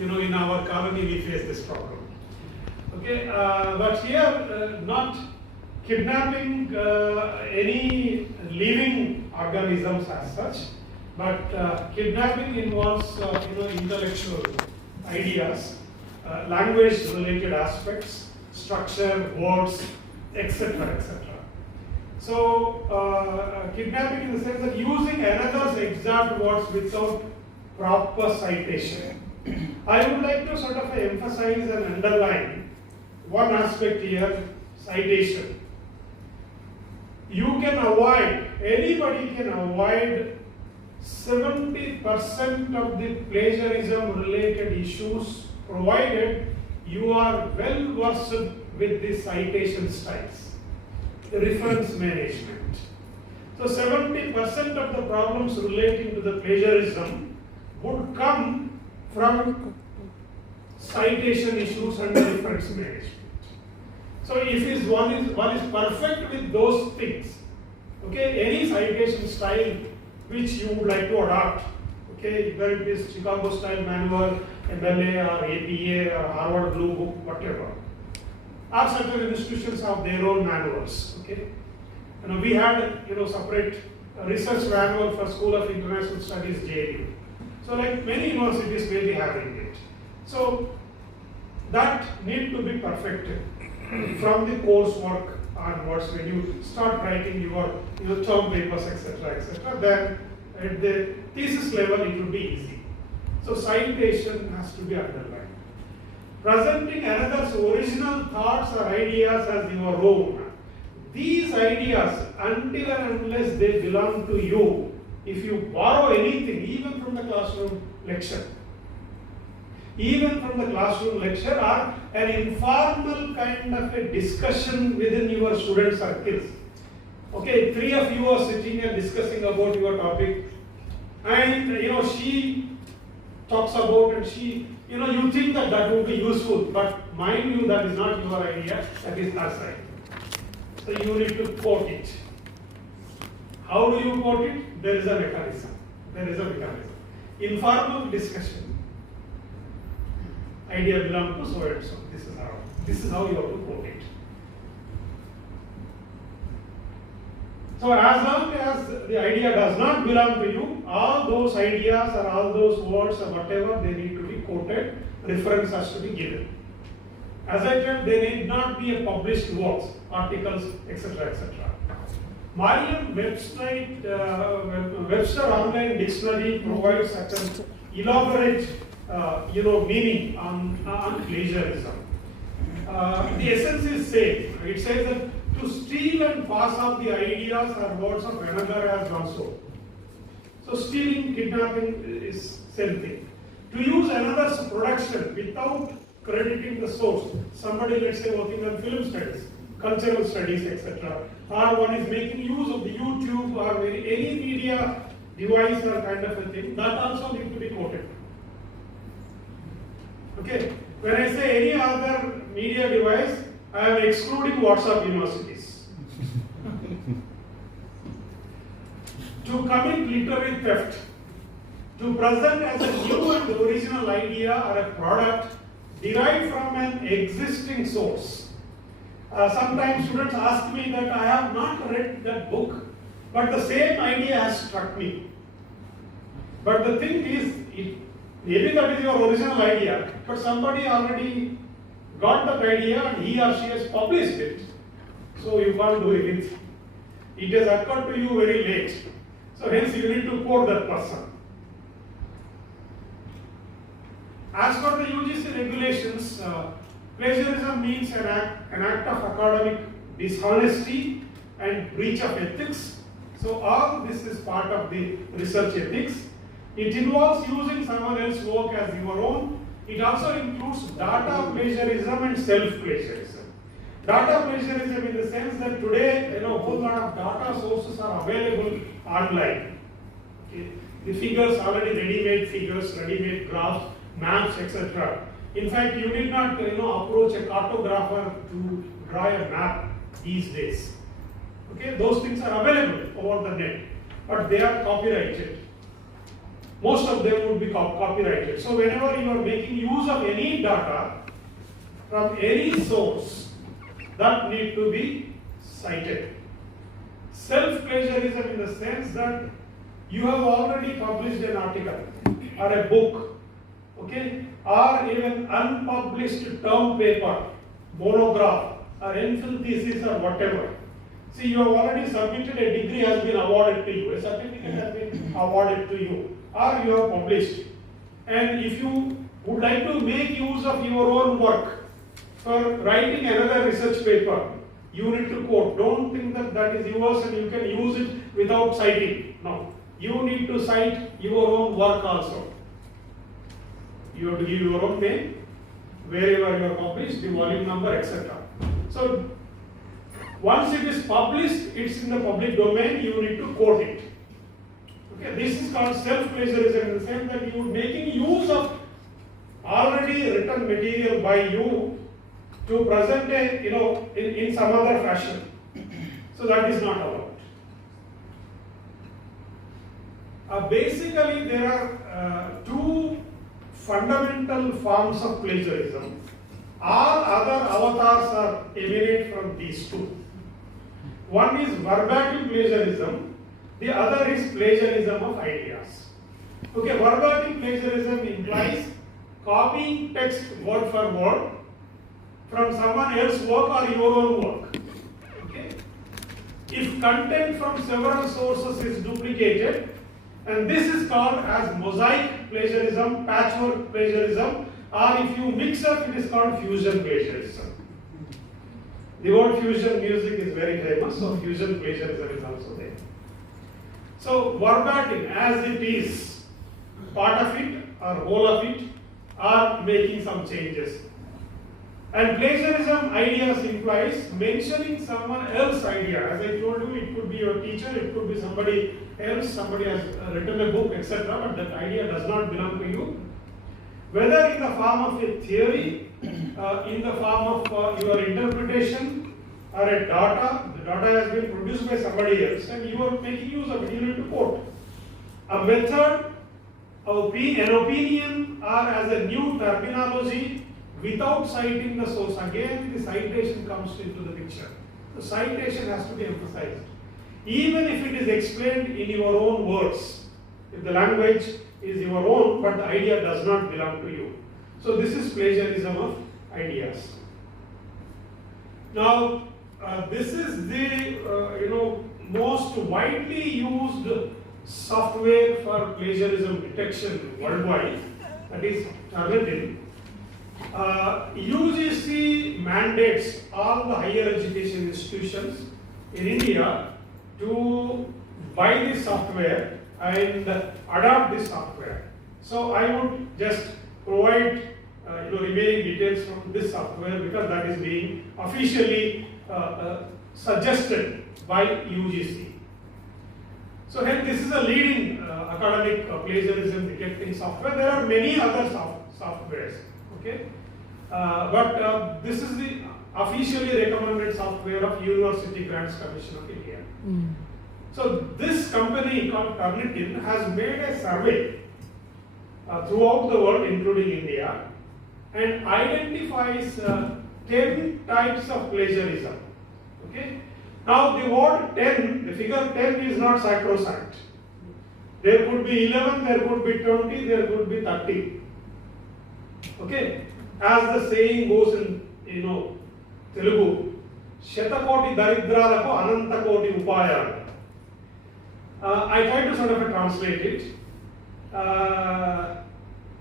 in our colony we face this problem. Okay, but here not kidnapping any living organisms as such, but kidnapping involves intellectual ideas, language related aspects, structure, words, etc. etc. So kidnapping in the sense that using another's exact words without proper citation. I would like to sort of emphasize and underline one aspect here, citation. You can avoid, anybody can avoid 70% of the plagiarism related issues provided you are well versed with the citation styles, the reference management. So 70% of the problems relating to the plagiarism would come from citation issues and reference management. So if one is perfect with those things, okay, any citation style which you would like to adopt, okay, whether it is Chicago style manual, MLA or APA or Harvard Blue Book, whatever. Or certain institutions have their own manuals, okay. We had separate research manual for School of International Studies, JNU. So like many universities may be having it. So that need to be perfected from the coursework onwards. When you start writing your term papers, etc., then at the thesis level it will be easy. So citation has to be underlined. Presenting another's original thoughts or ideas as your own. These ideas, until and unless they belong to you, if you borrow anything, even from the classroom lecture, or an informal kind of a discussion within your student circles. Okay, 3 of you are sitting and discussing about your topic, and she talks about, and you think that would be useful, but mind you, that is not your idea, that is her side. So you need to quote it. How do you quote it? There is a mechanism. Informal discussion. Idea belongs to so and so. This is how you have to quote it. So as long as the idea does not belong to you, all those ideas or all those words or whatever, they need to be quoted. Reference has to be given. As I said, they need not be a published works, articles, etc., etc. Webster Online Dictionary provides such an elaborate meaning on plagiarism. The essence is same. It says that to steal and pass off the ideas or words of another as done so. So stealing, kidnapping is same thing. To use another's production without crediting the source. Somebody, let's say, working on film studies, cultural studies, etc. Or one is making use of the YouTube or any media device or kind of a thing, that also needs to be quoted. Okay, when I say any other media device, I am excluding WhatsApp universities. To commit literary theft, to present as a new and original idea or a product derived from an existing source. Sometimes students ask me that I have not read that book, but the same idea has struck me. But the thing is, maybe that is your original idea, but somebody already got that idea and he or she has published it. So you can't do anything. It has occurred to you very late. So hence you need to quote that person. As per the UGC regulations, plagiarism means an act of academic dishonesty and breach of ethics. So all this is part of the research ethics. It involves using someone else's work as your own. It also includes data plagiarism and self-plagiarism. Data plagiarism in the sense that today, a whole lot of data sources are available online. Okay. The figures, already ready-made figures, ready-made graphs, maps, etc. In fact, you did not approach a cartographer to draw a map these days. Okay, those things are available over the net, but they are copyrighted. most of them would be copyrighted. So whenever you are making use of any data from any source, that need to be cited. Self-plagiarism in the sense that you have already published an article or a book, okay, or even unpublished term paper, monograph, or MPhil thesis or whatever. See, you have already submitted, a degree has been awarded to you, a certificate has been awarded to you, or you have published. And if you would like to make use of your own work for writing another research paper, you need to quote. Don't think that that is yours and you can use it without citing. No. You need to cite your own work also. You have to give your own name, wherever you are published, the volume number, etc. So, once it is published, it's in the public domain, you need to quote it. Okay, this is called self-plagiarism in the sense that you are making use of already written material by you to present a, in some other fashion. So that is not allowed. Basically, there are two fundamental forms of plagiarism. All other avatars are emanate from these two. One is verbatim plagiarism, the other is plagiarism of ideas. Okay, verbatim plagiarism implies copying text word for word from someone else's work or your own work. Okay? If content from several sources is duplicated, and this is called as mosaic plagiarism, patchwork plagiarism, or if you mix up, it is called fusion plagiarism. The word fusion music is very famous, so fusion plagiarism is also there. So verbatim, as it is, part of it or whole of it, are making some changes. And plagiarism ideas implies mentioning someone else's idea. As I told you, it could be your teacher, it could be somebody else, somebody has written a book, etc. But that idea does not belong to you. Whether in the form of a theory, in the form of your interpretation, or a data, the data has been produced by somebody else and you are making use of it, you need to quote. A method, an opinion, or as a new terminology without citing the source. Again, the citation comes into the picture. The citation has to be emphasized. Even if it is explained in your own words, if the language is your own, but the idea does not belong to you. So this is plagiarism of ideas. Now, this is the most widely used software for plagiarism detection worldwide. That is Turnitin. UGC mandates all the higher education institutions in India to buy this software and adopt this software. So I would just provide remaining details from this software because that is being officially suggested by UGC. So hence this is a leading academic plagiarism detecting software. There are many other softwares, okay? But this is the officially recommended software of University Grants Commission of India. So this company called Turnitin has made a survey throughout the world, including India, and identifies 10 types of plagiarism. Okay? Now the word 10, the figure 10 is not sacrosanct. There could be 11, there could be 20, there could be 30. Okay? As the saying goes in, Telugu, Shatakoti Daridralaku Anantakoti Upaya. I try to sort of translate it.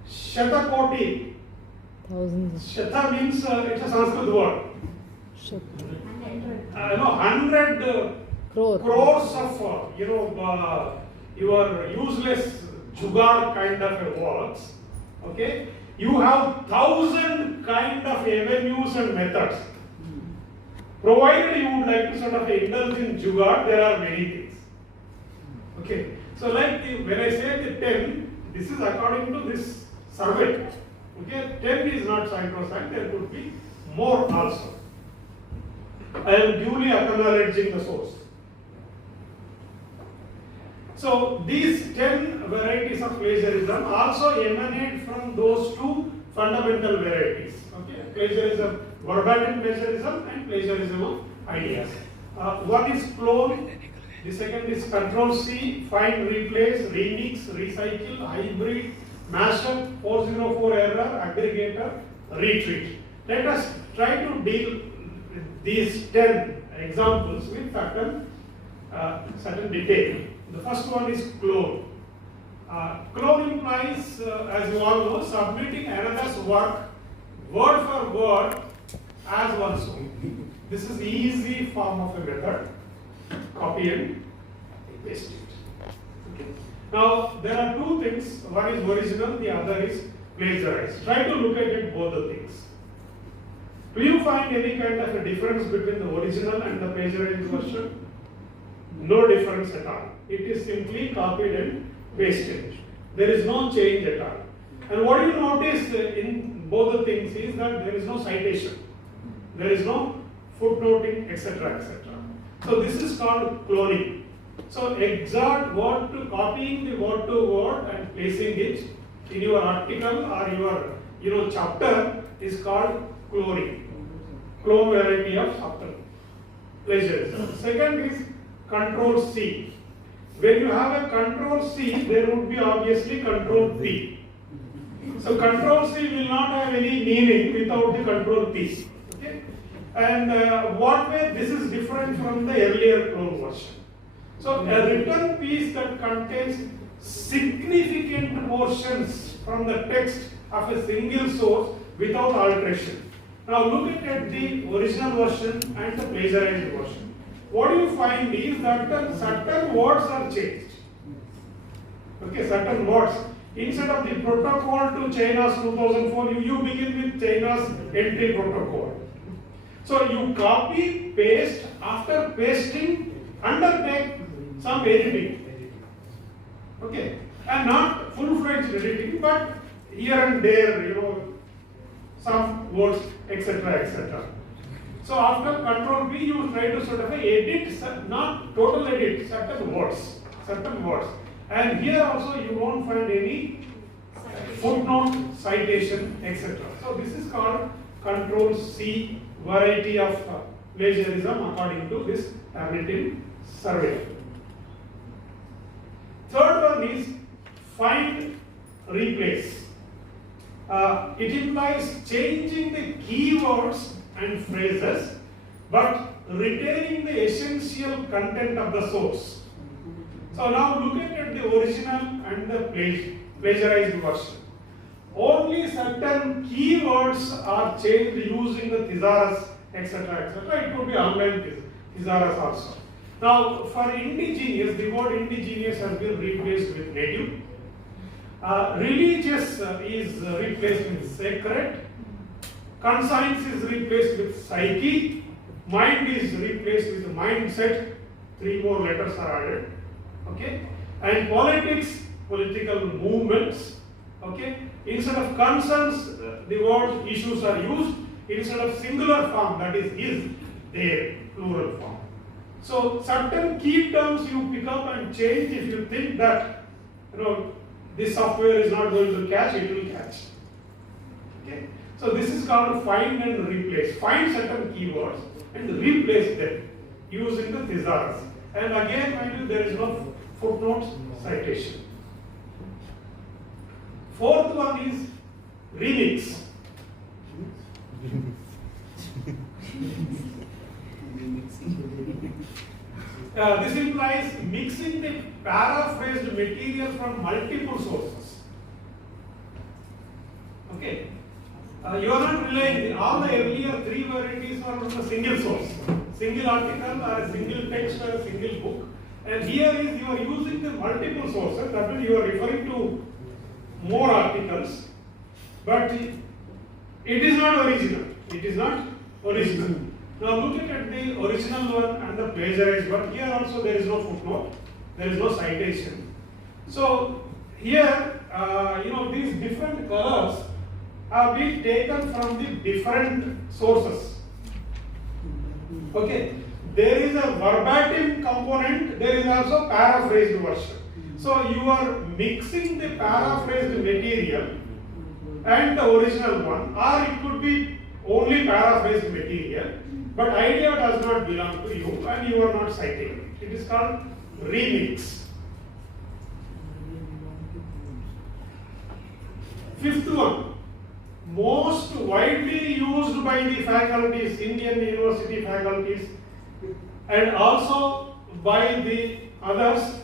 Shatakoti. Shata means it's a Sanskrit word. 100 crores of your useless jugaad kind of works. Okay, you have 1,000 kind of avenues and methods. Provided you would like to sort of indulge in jugaad, there are many things. Okay, so like when I say the 10, this is according to this survey. Okay, 10 is not sacrosanct, there could be more also. I am duly acknowledging the source. So these 10 varieties of plagiarism also emanate from those two fundamental varieties. Okay, plagiarism, verbatim plagiarism and plagiarism of ideas. One is clone, the second is control C, find, replace, remix, recycle, hybrid, mashup, 404 error, aggregator, retreat. Let us try to deal with these 10 examples with certain detail. The first one is clone. Clone implies, as you all know, submitting another's work word for word as one's own. This is the easy form of a method. Copy and paste it. Okay. Now there are two things. One is original, the other is plagiarized. Try to look at it, both the things. Do you find any kind of a difference between the original and the plagiarized version? No difference at all. It is simply copied and pasted. There is no change at all. And what you notice in both the things is that there is no citation. There is no footnoting, etc., etc. So this is called cloning. So exact word to copying the word to word and placing it in your article or your chapter is called cloning. Clone variety of chapter plagiarism. Second is control C. When you have a control C, there would be obviously control P. So control C will not have any meaning without the control P. Okay? And what way this is different from the earlier clone version. So a written piece that contains significant portions from the text of a single source without alteration. Now look at the original version and the plagiarized version. What you find is that certain words are changed. Okay, certain words. Instead of the protocol to China's 2004, you begin with China's entry protocol. So you copy, paste, after pasting, undertake some editing. Okay, and not full-fledged editing, but here and there, some words, etc., etc. So after control B, you try to sort of edit, not total edit, certain words. And here also you won't find any footnote, citation, etc. So this is called control C variety of plagiarism according to this Hamilton survey. Third one is find, replace. It implies changing the keywords and phrases, but retaining the essential content of the source. So now look at the original and the plagiarized version. Only certain keywords are changed using the thesaurus, etc., etc. It could be online thesaurus also. Now for indigenous, the word indigenous has been replaced with native. Religious is replaced with sacred. Conscience is replaced with psyche. Mind is replaced with mindset. 3 more letters are added. Okay. And politics, political movements. Okay. Instead of concerns, the word issues are used. Instead of singular form, that is their plural form. So certain key terms you pick up and change if you think that this software is not going to catch, it will catch. Okay. So this is called find and replace. Find certain keywords and replace them using the thesaurus. And again, mind you, there is no footnote citation. Fourth one is remix. This implies mixing the paraphrased material from multiple sources. Okay. You are not relying, all the earlier 3 varieties are from a single source, single article or a single text or a single book. And here is you are using the multiple sources, that means you are referring to more articles, but it is not original. It is not original. Now look at the original one and the plagiarized one. Here also there is no footnote, there is no citation. So here, these different colors have been taken from the different sources. Okay, there is a verbatim component, there is also paraphrased version. So you are mixing the paraphrased material and the original one, or it could be only paraphrased material, but idea does not belong to you and you are not citing it. It is called remix. Fifth one, most widely used by the faculties, Indian university faculties, and also by the others.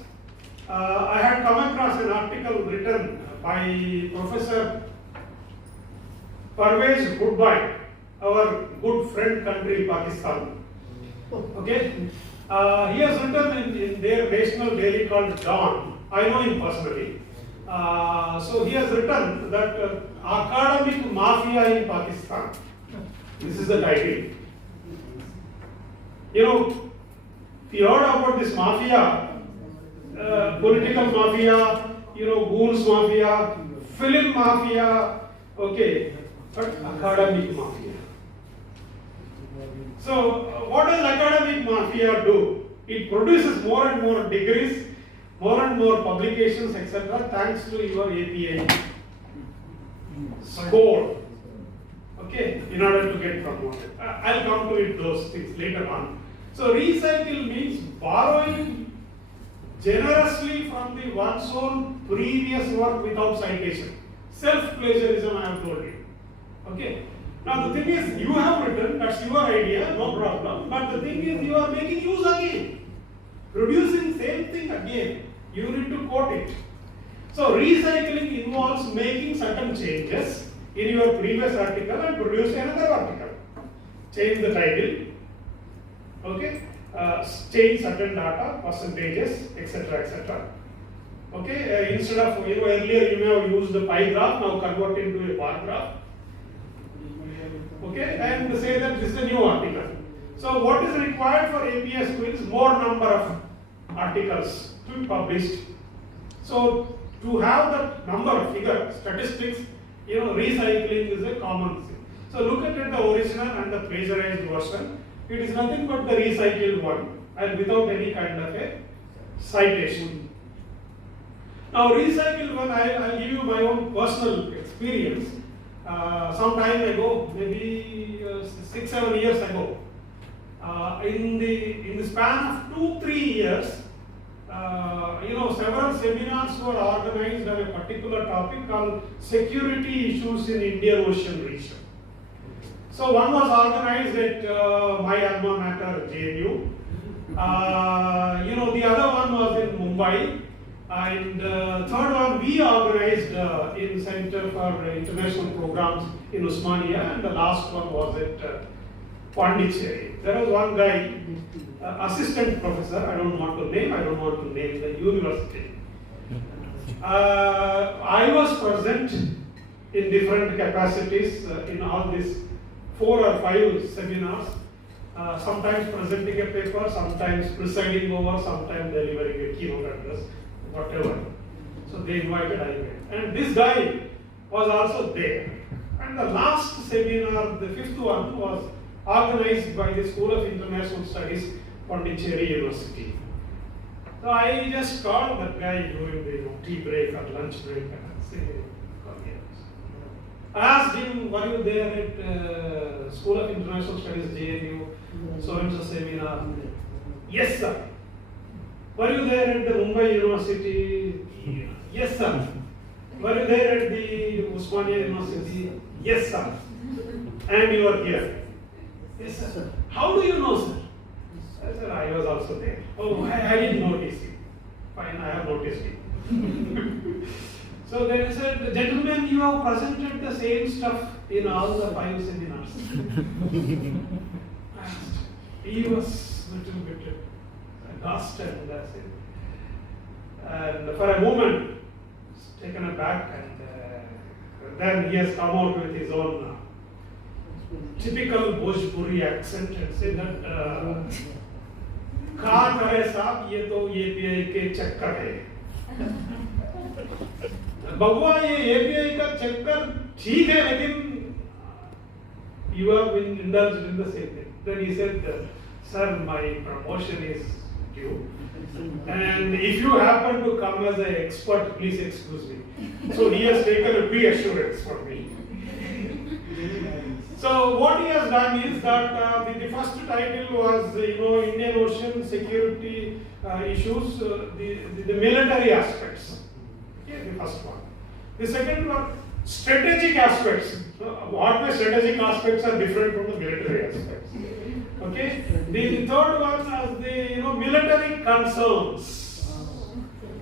I had come across an article written by Professor Perils, our good friend country Pakistan. Okay, he has written in their national daily called Dawn. I know him personally. So he has written that academic mafia in Pakistan. This is the title. You know, if you heard about this mafia, political mafia, you know, goons mafia, film mafia, okay, but academic mafia. So what does academic mafia do? It produces more and more degrees, more and more publications, etc. thanks to your API score. Okay, in order to get promoted. I'll come to it those things later on. So recycle means borrowing generously from the one's own previous work without citation. Self-plagiarism, I have told you. Okay. Now the thing is, you have written, that's your idea, no problem. But the thing is, you are making use again. Producing same thing again. You need to quote it. So recycling involves making certain changes in your previous article and producing another article. Change the title. Okay. Change certain data, percentages, etc., etc. Okay, instead of earlier you may have used the pie graph, now convert into a bar graph. Okay, and say that this is a new article. So what is required for APS is more number of articles to be published. So to have that number of figure statistics, recycling is a common thing. So look at the original and the plagiarized version. It is nothing but the recycled one and without any kind of a citation. Now recycled one, I'll give you my own personal experience. Some time ago, maybe 6-7 years ago, in the span of 2-3 years, several seminars were organized on a particular topic called security issues in Indian Ocean region. So one was organized at my alma mater, JNU. The other one was in Mumbai. And third one we organized in Center for International Programs in Osmania, and the last one was at Pondicherry. There was one guy, assistant professor, I don't want to name the university. I was present in different capacities in all these 4 or 5 seminars, sometimes presenting a paper, sometimes presiding over, sometimes delivering a keynote address, whatever. So they invited, I went. And this guy was also there. And the last seminar, the 5th one, was organized by the School of International Studies, Pondicherry University. So I just called that guy during the tea break or lunch break and I said, come here. I asked him, were you there at School of International Studies, JNU, so-and-so seminar? Yes, sir. Were you there at the Mumbai University? Yes, sir. Were you there at the Osmania University? Yes, sir. And you are here? Yes, sir. How do you know, sir? I said, I was also there. Oh, I didn't notice it. Fine, I have noticed it. So then he said, gentlemen, you have presented the same stuff in all the 5 seminars. He was a little bit aghast and that's it. And for a moment, taken aback, and then he has come out with his own typical Bhojpuri accent and said that कहा करे साहब ये तो API के चक्कर है बबुआ ये API का चक्कर ठीक है लेकिन you have been indulged in the same thing. Then he said, sir, my promotion is you. And if you happen to come as an expert, please excuse me. So he has taken a reassurance from me. So what he has done is that the first title was Indian Ocean security issues, the military aspects. Okay, the first one. The second one, strategic aspects. What way strategic aspects are different from the military aspects. Okay. The third one is the military concerns,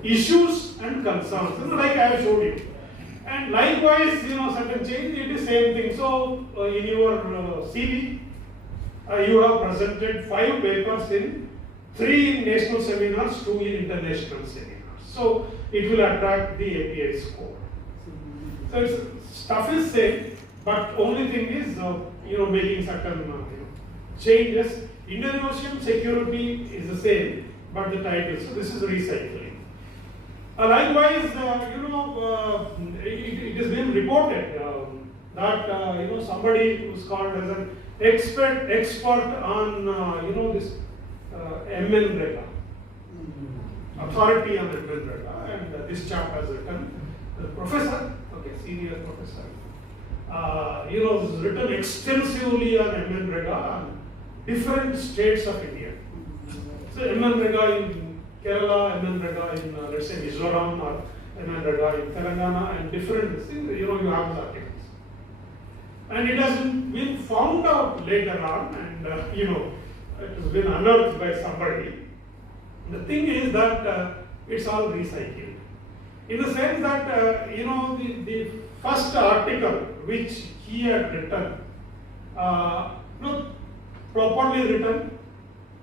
issues and concerns. Like I have showed you. And likewise, certain change, it is same thing. So in your CV, you have presented 5 papers in 3 in national seminars, 2 in international seminars. So it will attract the API score. So stuff is same, but only thing is making certain changes. Indian Ocean security is the same, but the title. So this is recycling. Likewise, it has been reported that somebody who's called as an expert on this MNREGA, authority on MNREGA, and this chap has written, the professor, senior professor, has written extensively on MNREGA on different states of India. So MNREGA in Kerala, MNREGA in let's say Mizoram, or MNREGA in Telangana, and different you have the articles. And it has been found out later on, and it has been unearthed by somebody. The thing is that it's all recycled. In the sense that the first article which he had written, properly written,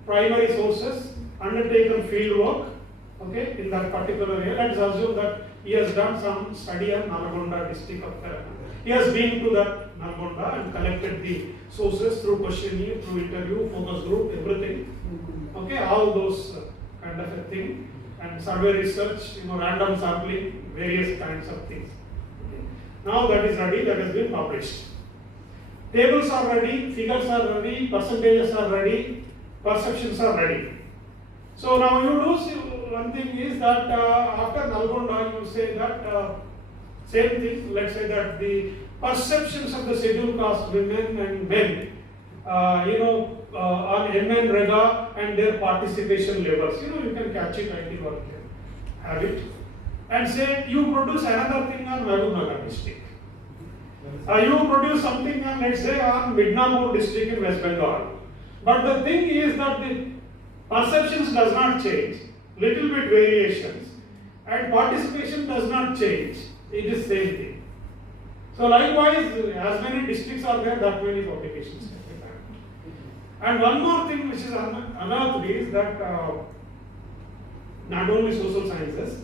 primary sources, undertaken field work, okay, in that particular area. Let's assume that he has done some study on Nalgonda district of Telangana. He has been to that Nalgonda and collected the sources through questionnaire, through interview, focus group, everything. Okay, all those kind of a thing. And survey research, random sampling, various kinds of things. Okay. Now that is ready, that has been published. Tables are ready, figures are ready, percentages are ready, perceptions are ready. So now you do one thing is that after Nalgonda you say that same thing, let's say that the perceptions of the scheduled caste women and men on MNREGA and their participation levels. You can catch it, I think, or you can have it. And say you produce another thing on Mahbubnagar district. You produce something on, let's say, on Midnapur district in West Bengal. But the thing is that the perceptions does not change, little bit variations, and participation does not change. It is same thing. So likewise, as many districts are there, that many publications. And one more thing which is unearthed is that not only social sciences,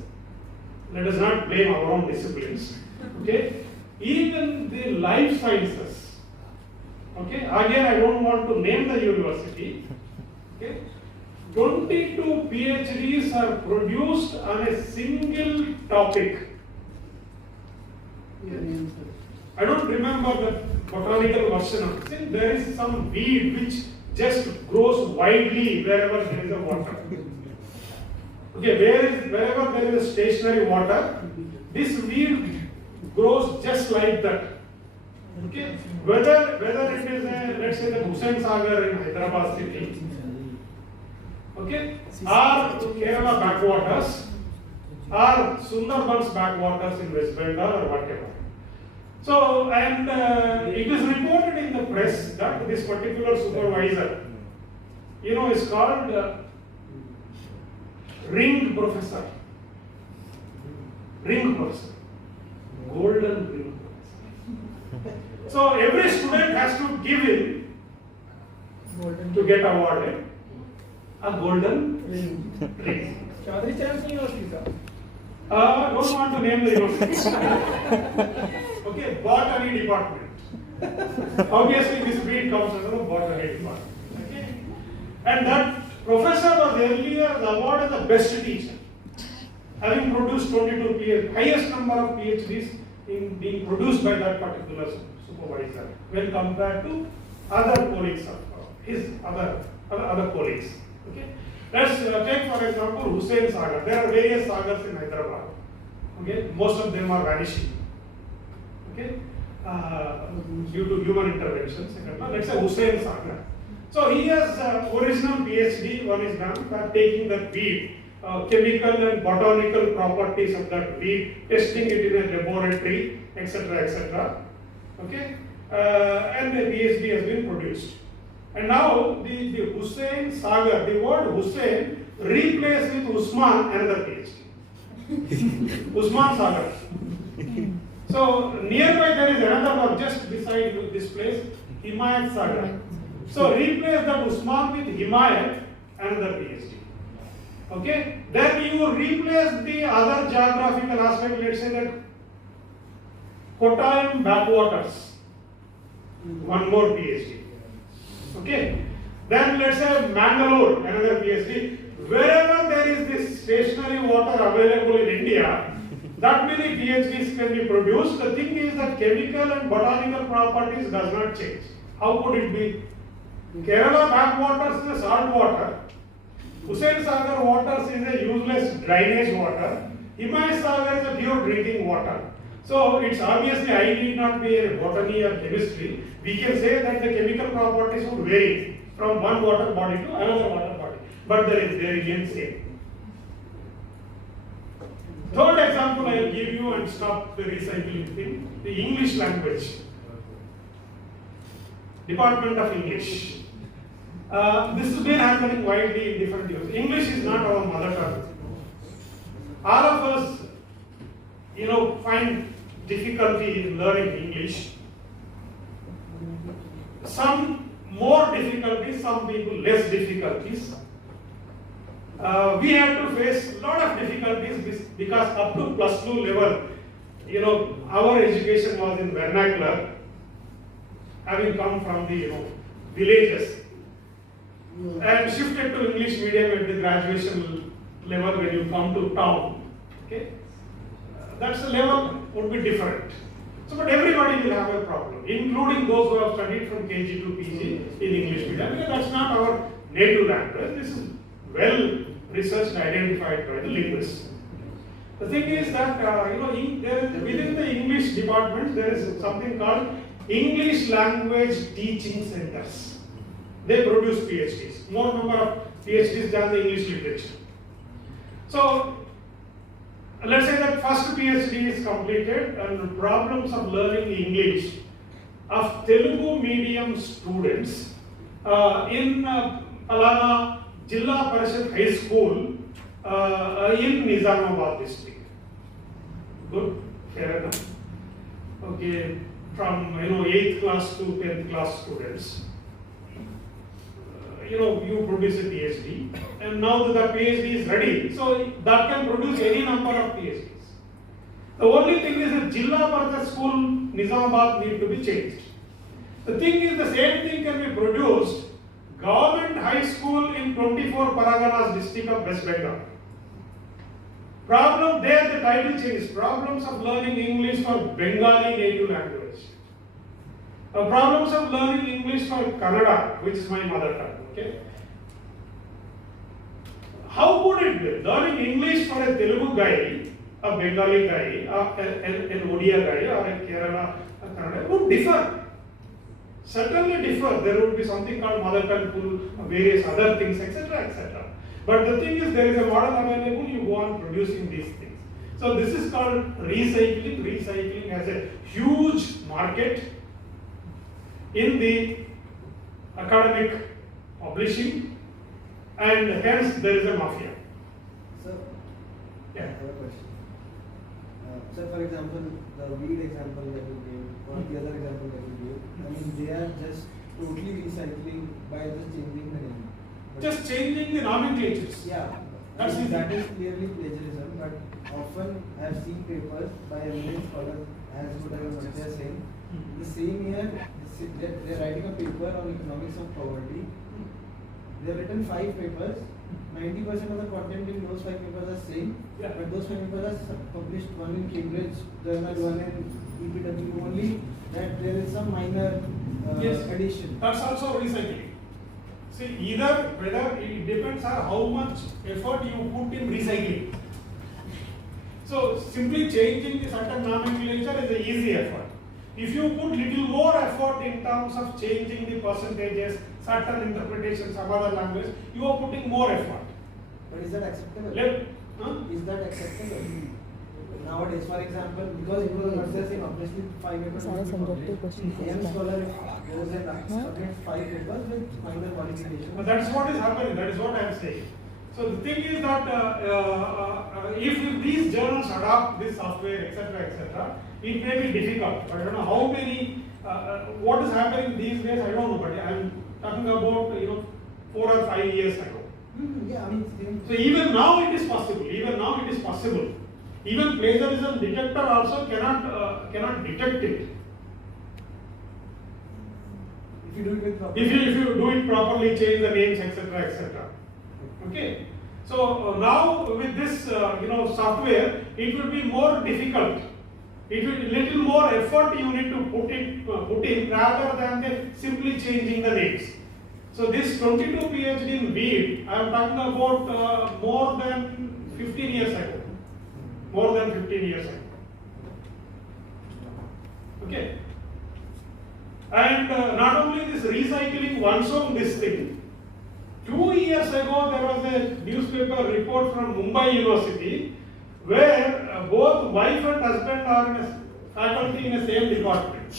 let us not blame our own disciplines, okay, even the life sciences, okay, again I don't want to name the university, okay, 22 PhDs are produced on a single topic. I don't remember the botanical version of it. There is some weed which just grows widely wherever there is a water. Okay, wherever there is a stationary water, this weed grows just like that. Okay, whether it is a, let's say, the Hussain Sagar in Hyderabad city, okay, or Kerala backwaters, or Sundarbans backwaters in West Bengal or whatever. So, and it is reported in the press that this particular supervisor, is called ring professor. Ring professor. Golden ring professor. So, every student has to give him, to get awarded, a golden ring. Chaudhary Charan's University, sir. Don't want to name the university. Okay, botany department. Obviously, this breed comes under the botany department. Okay, and that professor was earlier awarded the best teacher, having produced 22 PhDs, highest number of PhDs in being produced by that particular supervisor when compared to other colleagues of his other colleagues. Okay, Let's take for example Hussain Sagar. There are various sagas in Hyderabad. Okay, most of them are vanishing. Okay, due to human interventions. Let's say Hussain Sagar. So he has original PhD. One is done for taking that weed, chemical and botanical properties of that weed, testing it in a laboratory, etc., etc. Okay, and a PhD has been produced. And now the Hussain Sagar, the word Hussain replaced with Usman, another PhD. Usman Sagar. So nearby there is another one just beside this place, Himayat Sagar. So replace that Usman with Himayat, another PhD. Okay? Then you replace the other geographical aspect, let's say that Kottayam backwaters, one more PhD. Okay? Then let's say Mangalore, another PhD. Wherever there is this stationary water available in India, that many PhDs can be produced. The thing is that chemical and botanical properties does not change. How could it be? Kerala backwaters is a salt water. Hussain Sagar waters is a useless drainage water. Himayat Sagar is a pure drinking water. So it's obviously I need not be a botany or chemistry. We can say that the chemical properties would vary from one water body to another water body, but they remain same. Third example I will give you and stop the recycling thing. The English language. Department of English. This has been happening widely in different years. English is not our mother tongue. All of us, find difficulty in learning English. Some more difficulties, some people less difficulties. We had to face a lot of difficulties because up to +2 level, our education was in vernacular, having come from the villages, and shifted to English medium at the graduation level when you come to town. Okay, that's the level would be different. So, but everybody will have a problem, including those who have studied from KG to PG in English medium, because that's not our native language. This is well researched and identified by the linguists. The thing is that within the English department there is something called English Language Teaching Centers. They produce PhDs, more number of PhDs than the English literature. So let's say that first PhD is completed and problems of learning English of Telugu medium students in Palana Jilla Parishad High School in Nizamabad district. Good, fair enough. Okay, from 8th class to 10th class students. You produce a PhD, and now the PhD is ready, so that can produce any number of PhDs. The only thing is that Jilla Parishad School Nizamabad need to be changed. The thing is the same thing can be produced government high school in 24 Paraganas district of West Bengal. Problem there, the title changes, problems of learning English for Bengali native language. Problems of learning English for Kannada, which is my mother tongue. Okay. How would it be? Learning English for a Telugu guy, a Bengali guy, an Odia guy, or a Kerala, a Kannada would differ. Certainly differ. There would be something called mother tongue pool, various other things, etc., etc. But the thing is, there is a model available. You go on producing these things. So this is called recycling. Recycling has a huge market in the academic publishing, and hence there is a mafia. Sir, yeah. I have a question. So, for example, the weed example that you gave, or the other example that you gave, I mean, they are just totally recycling by just changing the name. Just changing the nomenclatures. Yeah, that is clearly plagiarism, but often I have seen papers by eminent scholars, as whatever what they are saying. The same year, they are writing a paper on economics of poverty. They have written 5 papers. 90% of the content in those 5 papers are same, yeah. But those 5 papers are published, one in Cambridge Journal, one in EPW, only that there is some minor yes. addition. That's also recycling. See, either whether it depends on how much effort you put in recycling. So simply changing the certain nomenclature is an easy effort. If you put little more effort in terms of changing the percentages, certain interpretations, some other language, you are putting more effort. But is that acceptable? Is that acceptable? Nowadays, for example, because it was processing obviously 5 papers. Subjective question. AM scholar goes and submits 5 papers with minor modification. But that's what is happening. That is what I am saying. So the thing is that if these journals adopt this software, etc., it may be difficult. But I don't know how many. What is happening these days, I don't know. But I am talking about 4 or 5 years ago. Yeah, I mean. So even now it is possible. Even plagiarism detector also cannot detect it. If you do it with proper. If you do it properly, change the names, etc. Okay. So now with this software, it will be more difficult. It will be little more effort you need to put in rather than simply changing the names. So this 22 PhD in weed, I am talking about more than 15 years ago. More than 15 years ago. Okay. And not only this recycling once on this thing. 2 years ago there was a newspaper report from Mumbai University where both wife and husband are in a faculty in the same department.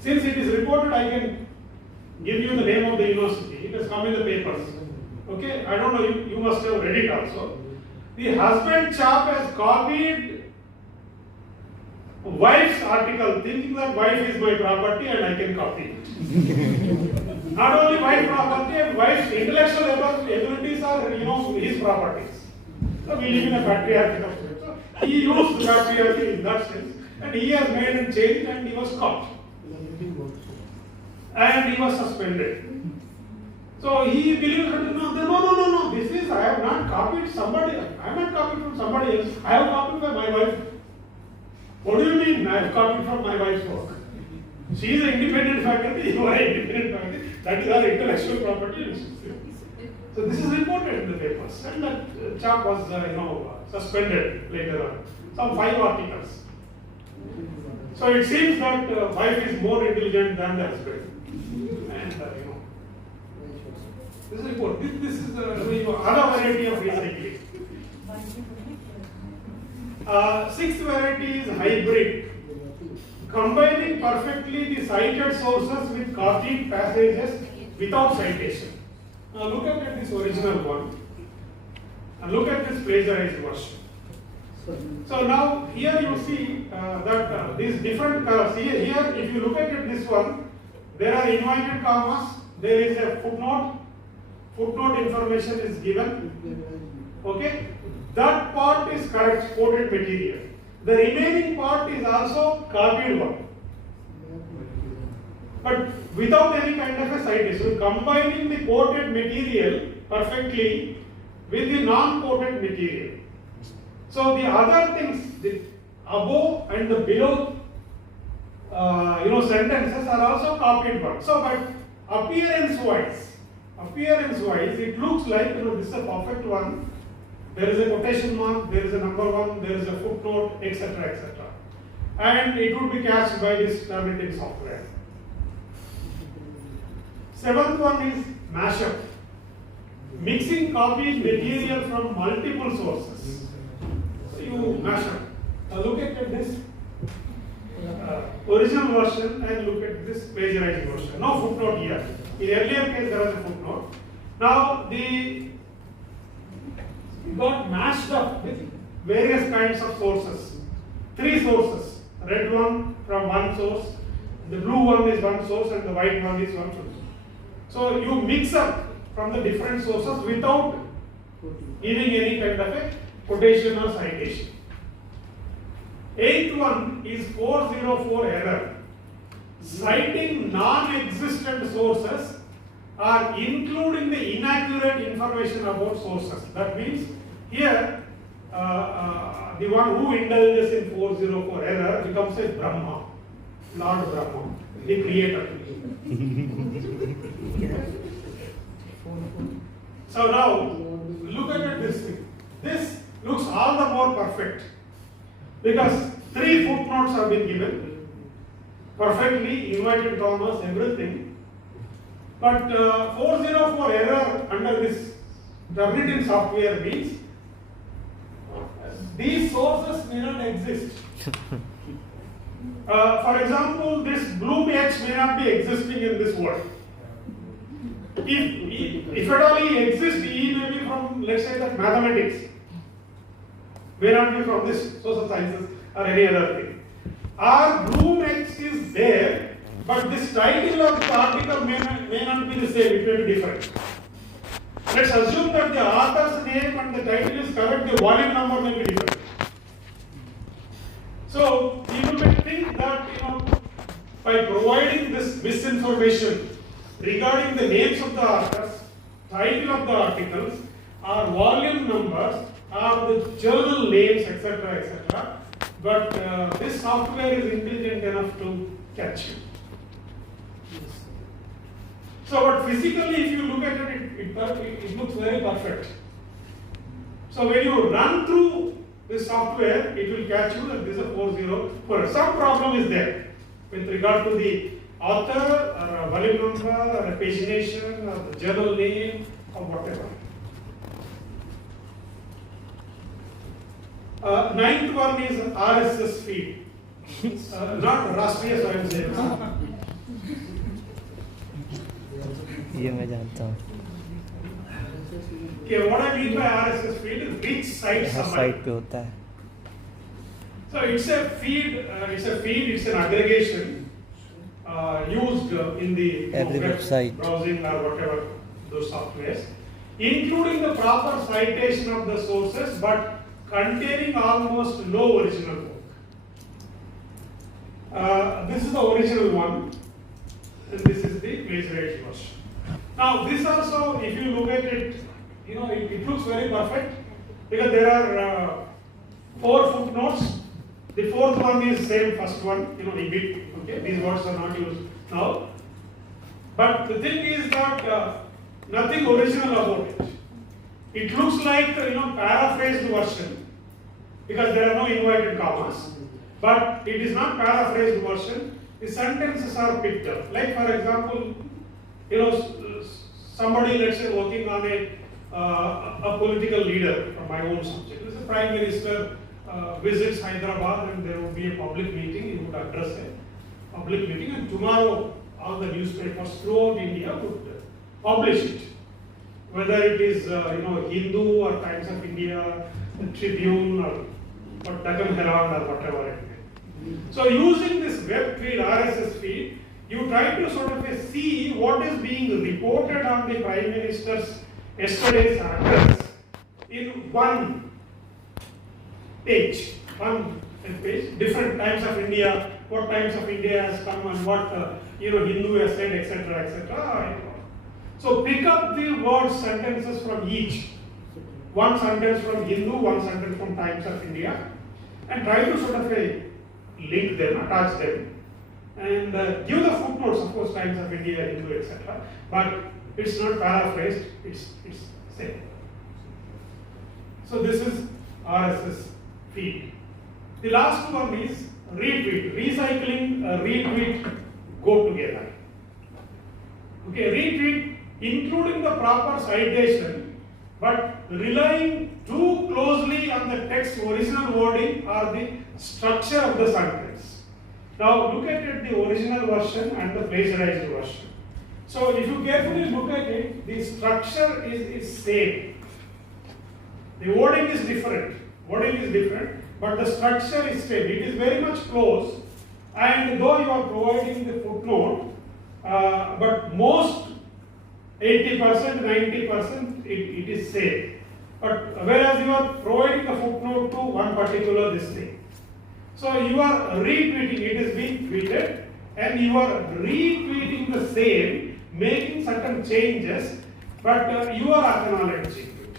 Since it is reported, I can give you the name of the university. It has come in the papers. Okay, I don't know, you must have read it also. The husband chap has copied wife's article, thinking that wife is my property and I can copy it. Not only wife property, and wife's intellectual abilities are, his properties. So we live in a patriarchal state. So he used the patriarchy in that sense, and he has made a change, and he was caught. And he was suspended. So he believes that no, this is, I have not copied somebody, I have not copied from somebody else, I have copied by my wife. What do you mean I have copied from my wife's work? She is an independent faculty, you are an independent faculty, that is our intellectual property. So this is reported in the papers, and that chap was suspended later on. Some 5 articles. So it seems that wife is more intelligent than the husband. And this is report. This is other variety of recycling. 6th variety is hybrid, combining perfectly the cited sources with copied passages without citation. Now look at this original one and look at this plagiarized version. So now here you see that these different colors. Here if you look at this one, there are inverted commas, there is a footnote. Footnote information is given. Okay, that part is correct, quoted material. The remaining part is also copied one, but without any kind of a citation, combining the quoted material perfectly with the non-quoted material. So the other things, the above and the below, sentences are also copied one. So, but appearance-wise, it looks like this is a perfect one. There is a quotation mark, there is a number 1, there is a footnote, etc., and it would be cached by this terminating software. 7th one is mashup, mixing copied material from multiple sources. So you mash up. Now look at this original version and look at this plagiarized version. No footnote here. In earlier case there was a footnote. Now it got mashed up with various kinds of sources. 3 sources. Red one from one source, the blue one is one source, and the white one is one source. So you mix up from the different sources without giving any kind of a quotation or citation. 8th one is 404 error. Citing non-existent sources or including the inaccurate information about sources. That means here the one who indulges in 404 error becomes a Brahma. Lord Brahma, the creator. So now, look at this thing. This looks all the more perfect because 3 footnotes have been given, perfectly, inverted commas, everything. But 404 error under this Turnitin software means these sources may not exist. For example, this Bloom H may not be existing in this world. If at all he exists, he may be from, let's say, that mathematics, may not be from this social sciences or any other thing. Or Bloom X is there, but this title of the article may not be the same, it may be different. Let's assume that the author's name and the title is correct, the volume number may be different. So people may think that by providing this misinformation regarding the names of the authors, title of the articles, or volume numbers, or the journal names, etc., etc. But this software is intelligent enough to catch you. So, but physically, if you look at it, it looks very perfect. So, when you run through this software, it will catch you that this is a 404. Some problem is there with regard to the author, or a volume number, or a pagination, or the journal name, or whatever. Ninth one is RSS feed, not Rashtriya Swayamsevak. ये मैं जानता हूँ. Okay, what I mean by RSS feed is which site her summary. Site पे होता है. So it's a feed, it's an aggregation used in the Every web website. browsing or whatever those softwares, including the proper citation of the sources, but containing almost no original work. This is the original one, and this is the plagiarized version. Now, this also, if you look at it, it looks very perfect because there are 4 footnotes. The 4th one is same first one, okay, these words are not used now. But the thing is that nothing original about it. It looks like, paraphrased version because there are no inverted commas. But it is not paraphrased version. The sentences are picked up. Like for example, somebody, let's say, working on a political leader from my own subject. This is Prime Minister visits Hyderabad and there will be a public meeting. He would address a public meeting, and tomorrow all the newspapers throughout India would publish it. Whether it is Hindu or Times of India, the Tribune or Deccan Herald or whatever it may be. So using this web feed, RSS feed, you try to sort of see what is being reported on the Prime Minister's yesterday's address in one page, different Times of India, what Times of India has come and what Hindu has said, etc., etc. So pick up the words, sentences from each. One sentence from Hindu, one sentence from Times of India, and try to sort of link them, attach them, and give the footnotes, of course, Times of India, Hindu, etc. But it's not paraphrased, it's same. So this is RSS feed. The last one is retweet. Recycling, retweet go together. Okay, retweet including the proper citation, but relying too closely on the text original wording or the structure of the sentence. Now look at it, the original version and the plagiarized version. So if you carefully look at it, the structure is same. The wording is different. But the structure is same. It is very much close. And though you are providing the footnote, but most 80%, 90% it is same. But whereas you are providing the footnote to one particular this thing. So you are retweeting, it is being tweeted, and you are retweeting the same, making certain changes, but you are acknowledging it.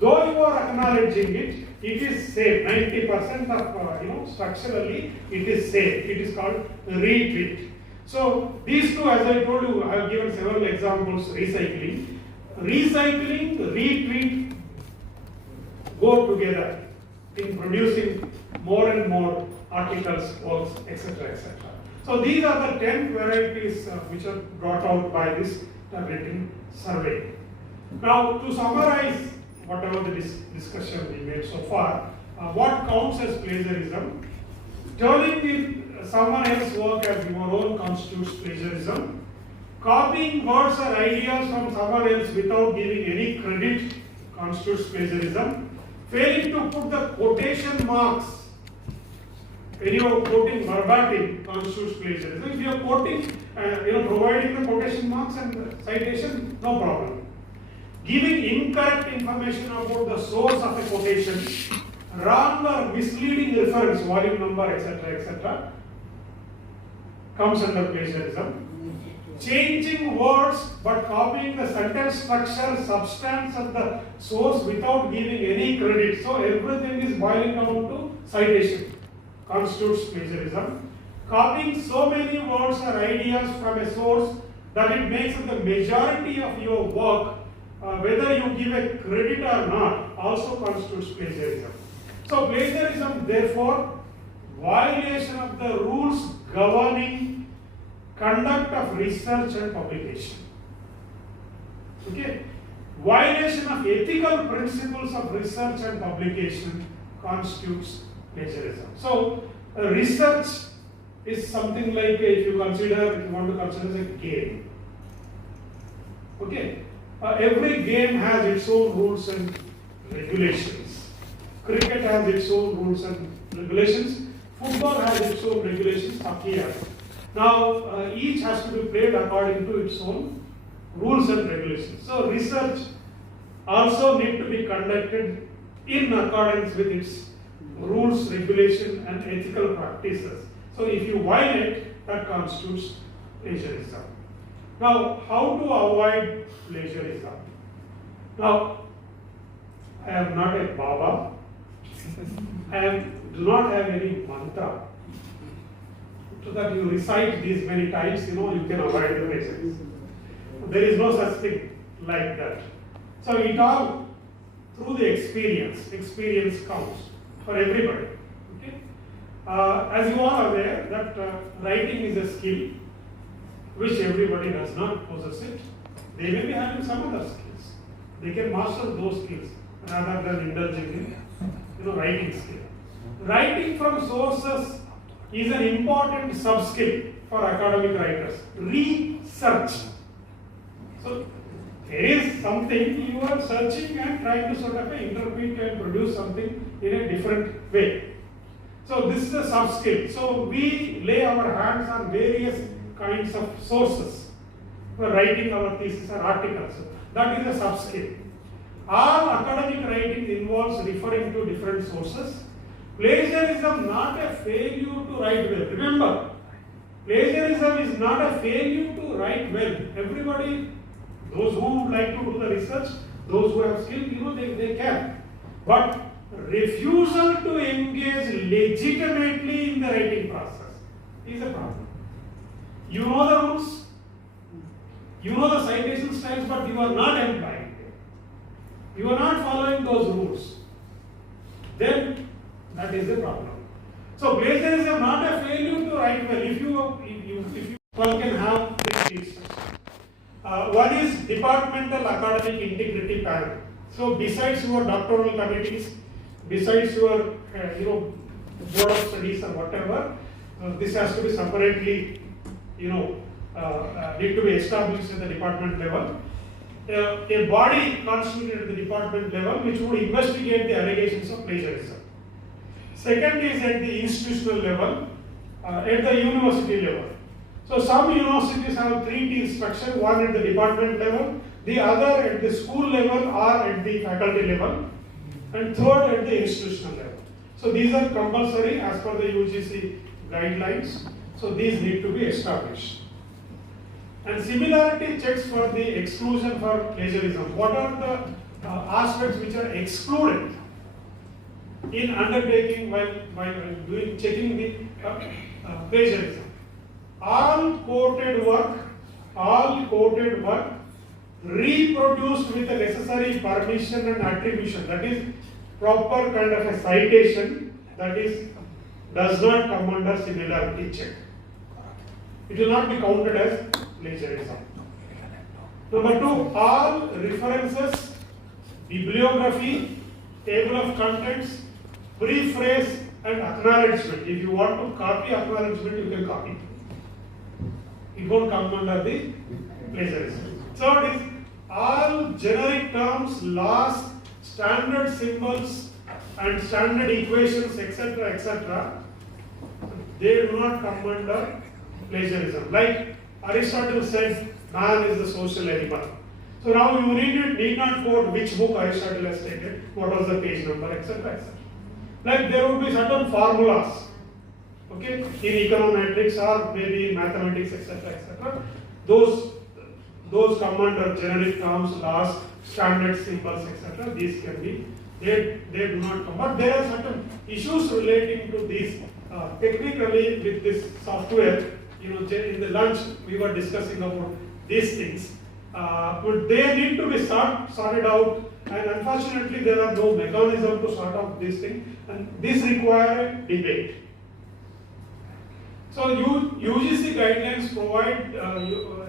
Though you are acknowledging it, it is safe. 90% of structurally it is safe. It is called retweet. So these two, as I told you, I have given several examples. Recycling, retweet go together in producing more and more articles, works, etc., etc. So these are the 10 varieties which are brought out by this targeting survey. Now, to summarize whatever the discussion we made so far, what counts as plagiarism? Turning someone else's work as your own constitutes plagiarism. Copying words or ideas from someone else without giving any credit constitutes plagiarism. Failing to put the quotation marks when you are quoting verbatim constitutes plagiarism. If you are quoting, providing the quotation marks and citation, no problem. Giving incorrect information about the source of a quotation, wrong or misleading reference, volume number, etc., comes under plagiarism. Changing words but copying the sentence structure, substance of the source without giving any credit. So everything is boiling down to citation, constitutes plagiarism. Copying so many words or ideas from a source that it makes the majority of your work, whether you give a credit or not, also constitutes plagiarism. So plagiarism, therefore, violation of the rules governing conduct of research and publication. Okay, violation of ethical principles of research and publication constitutes plagiarism. So research is something like, if you want to consider as a game. Okay, every game has its own rules and regulations. Cricket has its own rules and regulations. Football has its own regulations. Hockey has. Now, each has to be played according to its own rules and regulations. So, research also need to be conducted in accordance with its rules, regulation, and ethical practices. So, if you violate, that constitutes plagiarism. Now, how to avoid plagiarism? Now, I am not a Baba. I do not have any mantra. So that you recite these many times, you can avoid the plagiarism. There is no such thing like that. So it all through the experience. Experience counts for everybody. Okay? As you are aware that writing is a skill which everybody does not possess it. They may be having some other skills. They can master those skills rather than indulging in writing skill. Writing from sources is an important sub-skill for academic writers. Research. So there is something you are searching and trying to sort of interpret and produce something in a different way. So this is a sub-skill. So we lay our hands on various kinds of sources for writing our thesis or articles. That is a sub-skill. All academic writing involves referring to different sources. Plagiarism not a failure to write well. Remember, plagiarism is not a failure to write well. Everybody, those who would like to do the research, those who have skill, they can. But refusal to engage legitimately in the writing process is a problem. You know the rules, you know the citation styles, but you are not employing them. You are not following those rules. Then that is the problem. So plagiarism not a failure to write well. If you one can have three things. One is departmental academic integrity panel. So besides your doctoral committees, besides your board of studies or whatever, this has to be separately need to be established at the department level. A body constituted at the department level which would investigate the allegations of plagiarism. Second is at the institutional level, at the university level. So some universities have 3-tier structure, one at the department level, the other at the school level or at the faculty level, and third at the institutional level. So these are compulsory as per the UGC guidelines. So these need to be established. And similarity checks for the exclusion for plagiarism. What are the aspects which are excluded in undertaking while doing checking the plagiarism. All quoted work reproduced with the necessary permission and attribution, that is proper kind of a citation, that is does not come under similarity check. It will not be counted as plagiarism. Number 2, all references, bibliography, table of contents, preface and acknowledgement. If you want to copy acknowledgement, you can copy. It won't come under the plagiarism. Third is all generic terms, laws, standard symbols and standard equations, etc., they do not come under plagiarism. Like Aristotle said, man is the social animal. So now you need not quote which book Aristotle has stated, what was the page number, etc. Like there would be certain formulas, okay, in econometrics or maybe in mathematics, etc. Those come under generic terms, laws, standard symbols, etc. These can be, they do not come. But there are certain issues relating to these. Technically, with this software, in the lunch we were discussing about these things. But they need to be sorted out, and unfortunately there are no mechanism to sort out these things, and this requires debate. So UGC guidelines provide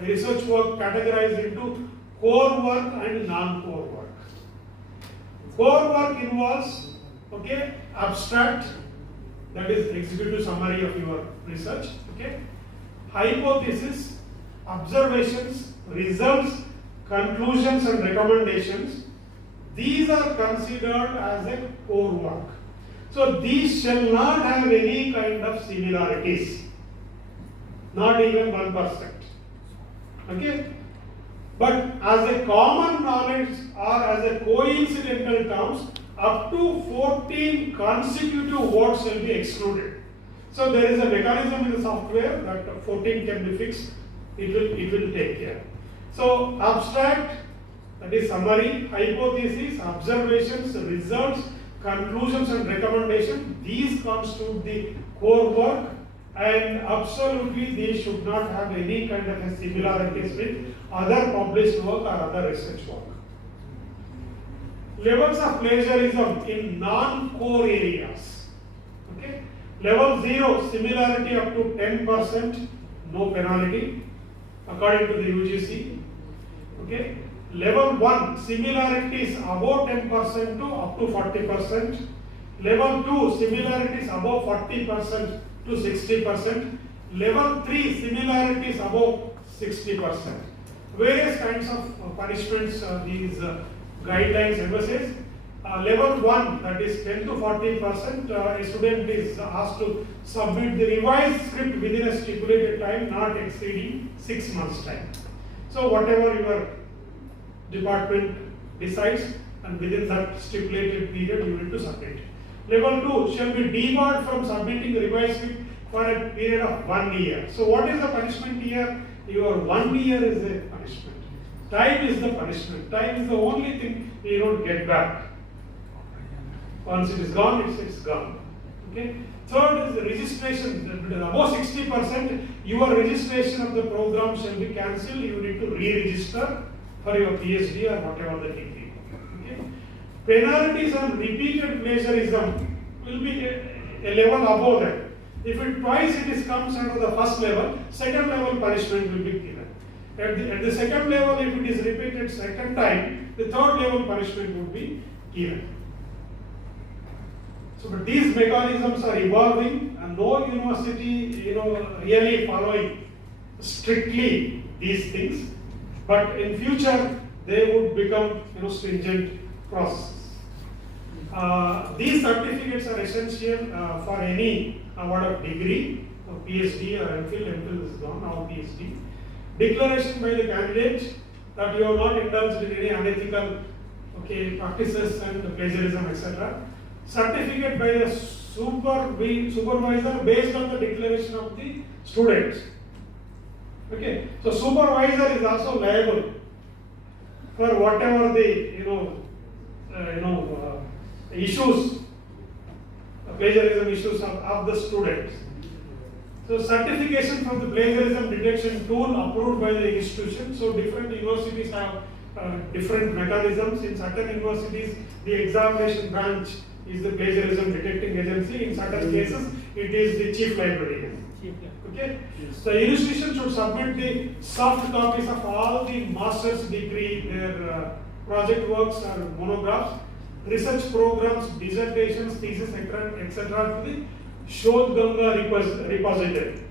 research work categorized into core work and non-core work. Core work involves, okay, abstract, that is executive summary of your research, okay, hypothesis, observations, results, conclusions and recommendations. These are considered as a core work. So these shall not have any kind of similarities, not even 1%. Okay? But as a common knowledge or as a coincidental terms, up to 14 consecutive words will be excluded. So there is a mechanism in the software that 14 can be fixed. It will take care. So abstract, that is summary, hypothesis, observations, results, conclusions and recommendations, these constitute the core work, and absolutely they should not have any kind of a similarities with other published work or other research work. Levels of plagiarism in non-core areas. Okay. Level 0, similarity up to 10%, no penalty, according to the UGC. Okay. Level 1, similarities above 10% to up to 40%. Level 2, similarities above 40% to 60%. Level 3, similarities above 60%. Various kinds of punishments these guidelines emphasize. Level 1, that is 10 to 40%, a student is asked to submit the revised script within a stipulated time not exceeding 6 months' time. So whatever your department decides, and within that stipulated period you need to submit. Level 2 shall be debarred from submitting the revised script for a period of 1 year. So what is the punishment here? Your 1 year is a punishment. Time is the punishment. Time is the only thing you don't get back. Once it is gone, it's gone. Okay. Third is the registration. Above 60%, your registration of the program shall be cancelled. You need to re-register for your PhD or whatever the degree. Okay. Penalties on repeated plagiarism will be a level above that. If it twice it comes under the first level, second level punishment will be given. At the second level, if it is repeated second time, the third level punishment would be given. So, but these mechanisms are evolving, and no university, really following strictly these things. But in future, they would become, stringent processes. These certificates are essential for any award of degree, or PhD or MPhil. MPhil is gone, now PhD. Declaration by the candidate that you have not indulged in any unethical practices and plagiarism, etc. Certificate by the supervisor based on the declaration of the students. Okay, so supervisor is also liable for whatever the issues, plagiarism issues of the students. So certification from the plagiarism detection tool approved by the institution. So different universities have different mechanisms. In certain universities, the examination branch is the plagiarism detecting agency. In certain cases, it is the chief librarian. Okay. So the institution should submit the soft copies of all the master's degree, their project works or monographs, research programs, dissertations, thesis, etc. to the Shodh Ganga repository.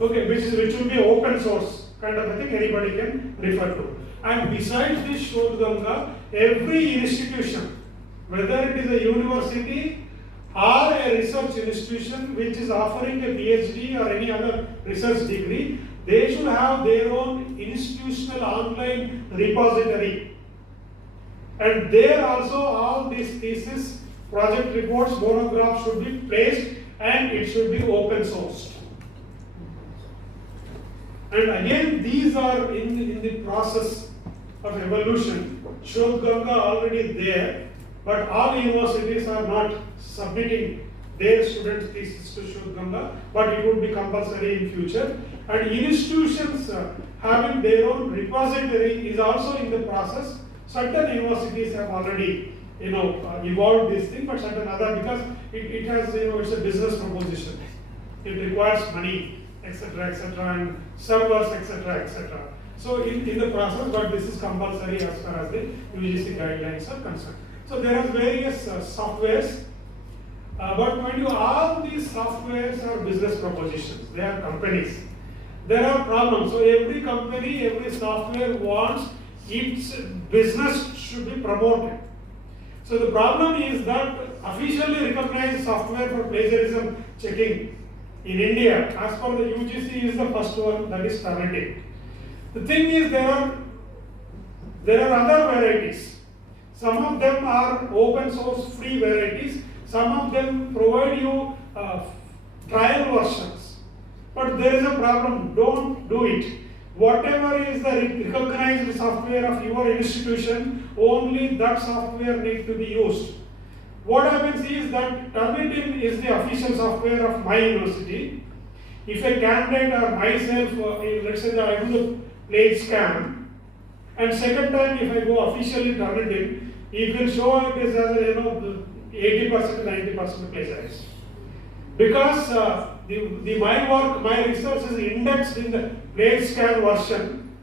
Okay, which will be open source kind of a thing, anybody can refer to. And besides this Shodh Ganga, every institution, whether it is a university or a research institution which is offering a PhD or any other research degree, they should have their own institutional online repository. And there also all these thesis, project reports, monographs should be placed and it should be open sourced. And again, these are in the process of evolution. Shodh Ganga already there, but all universities are not submitting their students' thesis to Shodh Ganga, but it would be compulsory in future. And institutions having their own repository is also in the process. Certain universities have already evolved this thing, but certain other, because it has, it's a business proposition. It requires money, etc., and servers, etc. So in the process, but this is compulsory as far as the UGC guidelines are concerned. So there are various softwares, but mind you, all these softwares are business propositions. They are companies. There are problems. So every company, every software wants its business should be promoted. So the problem is that officially recognized software for plagiarism checking in India, as per the UGC, is the first one, that is Turnitin. The thing is, there are other varieties. Some of them are open source free varieties. Some of them provide you trial versions. But there is a problem. Don't do it. Whatever is the recognized software of your institution, only that software needs to be used. What happens is that Turnitin is the official software of my university. If a candidate or myself, let's say that I do the plate scan, and second time if I go officially Turnitin, it will show it is as 80% to 90% plagiarism. Because my work, my research is indexed in the plate scan version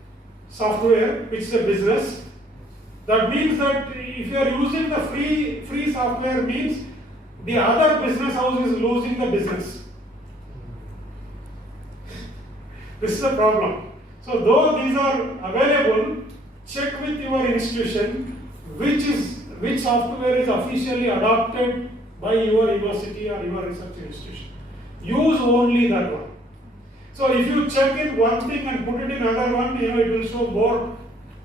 software, which is a business. That means that if you are using the free software, means the other business house is losing the business. This is a problem. So though these are available, check with your institution which software is officially adopted by your university or your research institution. Use only that one. So if you check in one thing and put it in another one, it will show more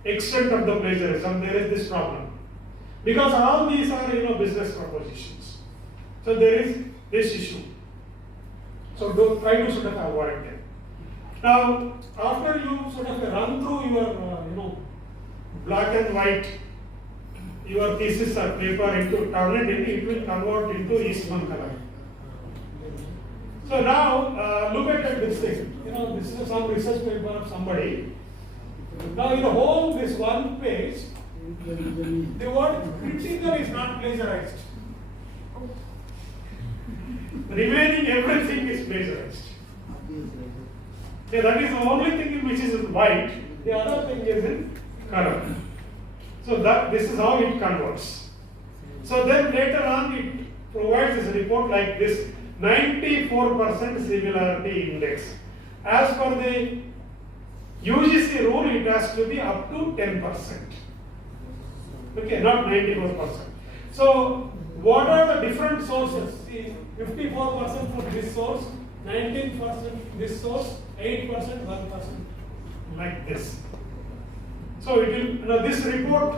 extent of the plagiarism. There is this problem. Because all these are business propositions. So there is this issue. So try to sort of avoid them. Now, after you sort of run through your black and white, your thesis or paper into Turnitin, it will convert into Eastman color. So now look at this thing. This is some research paper of somebody. Now in the whole this one page, the word critical is not plagiarized. Remaining everything is plagiarized. That is the only thing which is in white. The other thing is in color. So this is how it converts. So then later on it provides this report like this: 94% similarity index. As per the UGC rule, it has to be up to 10%. Okay, not 94%. So what are the different sources? See, 54% from this source, 19% this source, 8%, 1%, like this. So it will, this report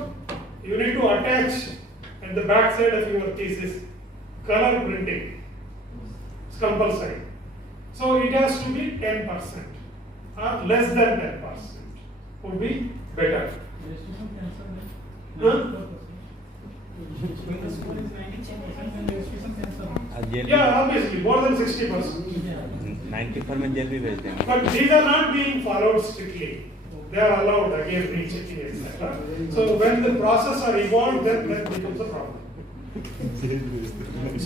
you need to attach at the back side of your thesis color printing. It's compulsory. So it has to be 10% or less than 10% would be better. Huh? Yeah, obviously, more than 60%. 94 में jail भी भेज देंगे. But these are not being followed strictly. They are allowed again rechecking, etc. So when the process are evolved, then that becomes a problem.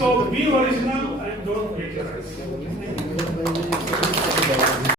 So be original and don't plagiarize.